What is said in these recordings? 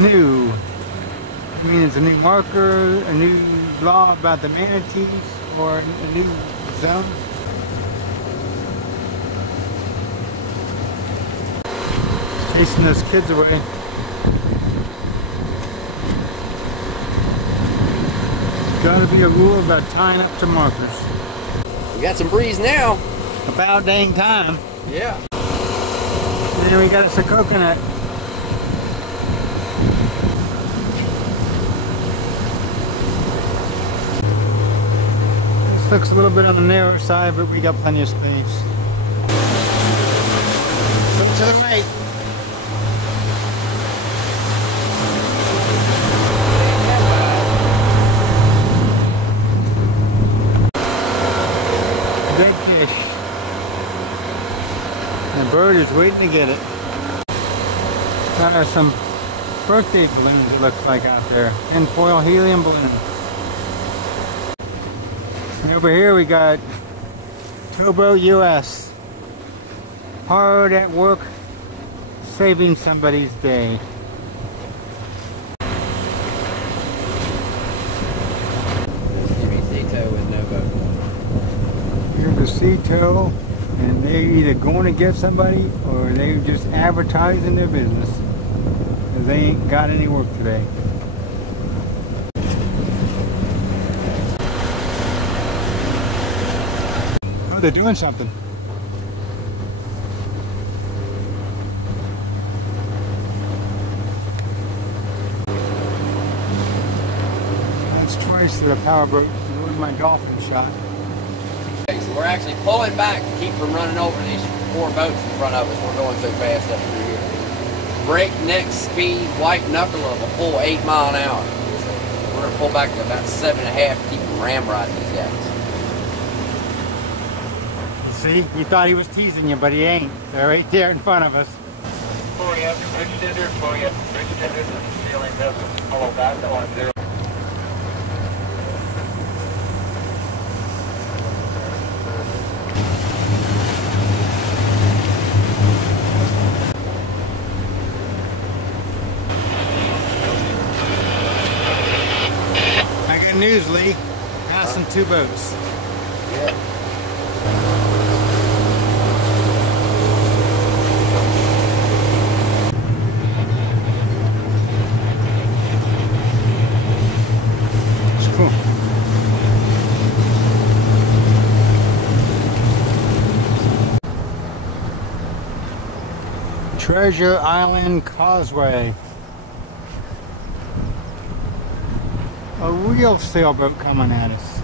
new. I mean, it's a new marker, a new law about the manatees, or a new zone. Chasing those kids away. Gotta be a rule about tying up to markers. We got some breeze now. About dang time. Yeah. And then we got us a coconut. This looks a little bit on the narrow side, but we got plenty of space. So to the right. Big fish. The bird is waiting to get it. There are some birthday balloons, it looks like, out there. Tinfoil helium balloon. And over here we got Towboat US. Hard at work saving somebody's day. Here's the sea tow, and they're either going to get somebody or they're just advertising their business because they ain't got any work today. Oh, they're doing something. That's twice that a powerboat ruined my dolphin shot. So we're actually pulling back to keep from running over these 4 boats in front of us. We're going so fast up through here. Breakneck speed, white knuckle of a full 8 miles an hour. So we're going to pull back to about 7.5 to keep from ramrodding these guys. See, you thought he was teasing you, but he ain't. They're right there in front of us. For you, bridge tender, for you, bridge tender, ceiling vessel, follow back on 0. News, Lee. Passing 2 boats. Yeah. It's cool. Treasure Island Causeway. A real sailboat coming at us.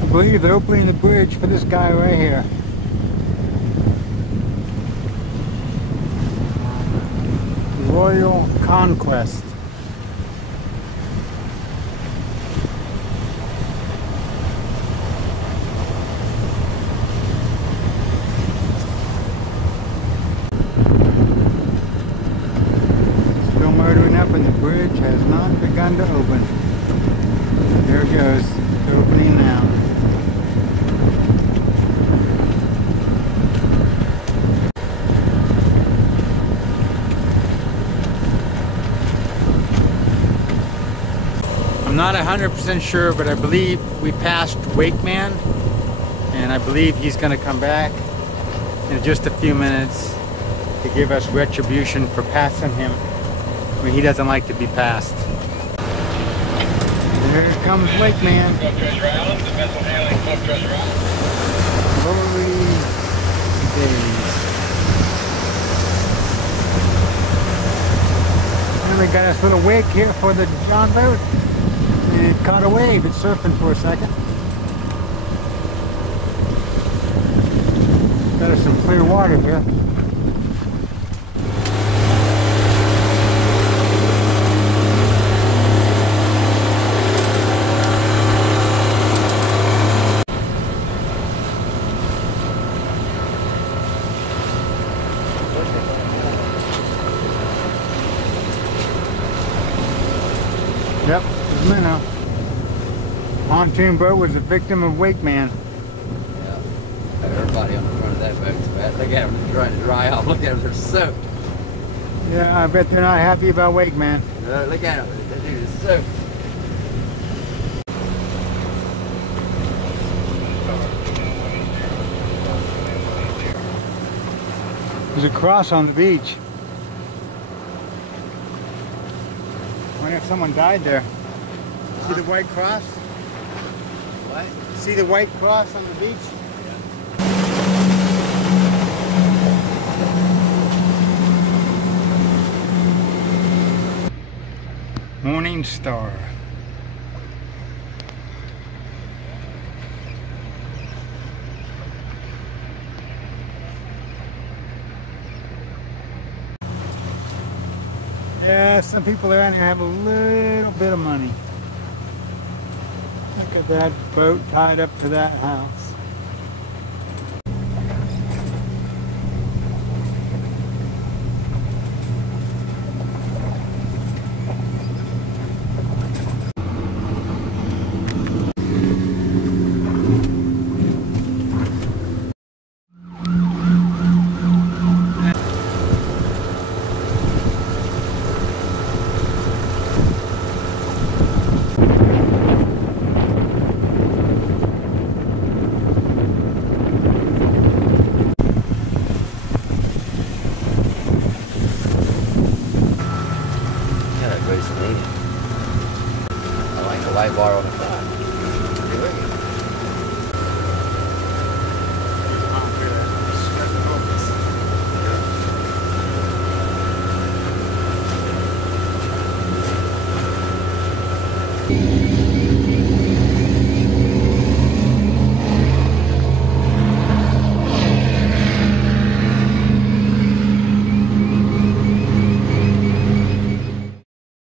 I believe they're opening the bridge for this guy right here. Royal Conquest. Still motoring up and the bridge has not begun to open. There it goes. It's opening now. I'm not 100% sure, but I believe we passed Wakeman, and I believe he's going to come back in just a few minutes to give us retribution for passing him when he doesn't like to be passed. There comes Wakeman. Holy days. And we got this little wake here for the John boat. It caught a wave. It's surfing for a second. Got us some clear water here. pontoon boat was a victim of wake man. Yeah. Everybody on the front of that boat's bad. Look at them trying to dry off. Look at them, they're soaked. Yeah, I bet they're not happy about wake man. Look at him. That dude is soaked. There's a cross on the beach. I wonder if someone died there. See the white cross? What? See the white cross on the beach? Morning Star. Yeah, some people around here have a little bit of money. Look at that boat tied up to that house. I like the white bar on the front. Look at it.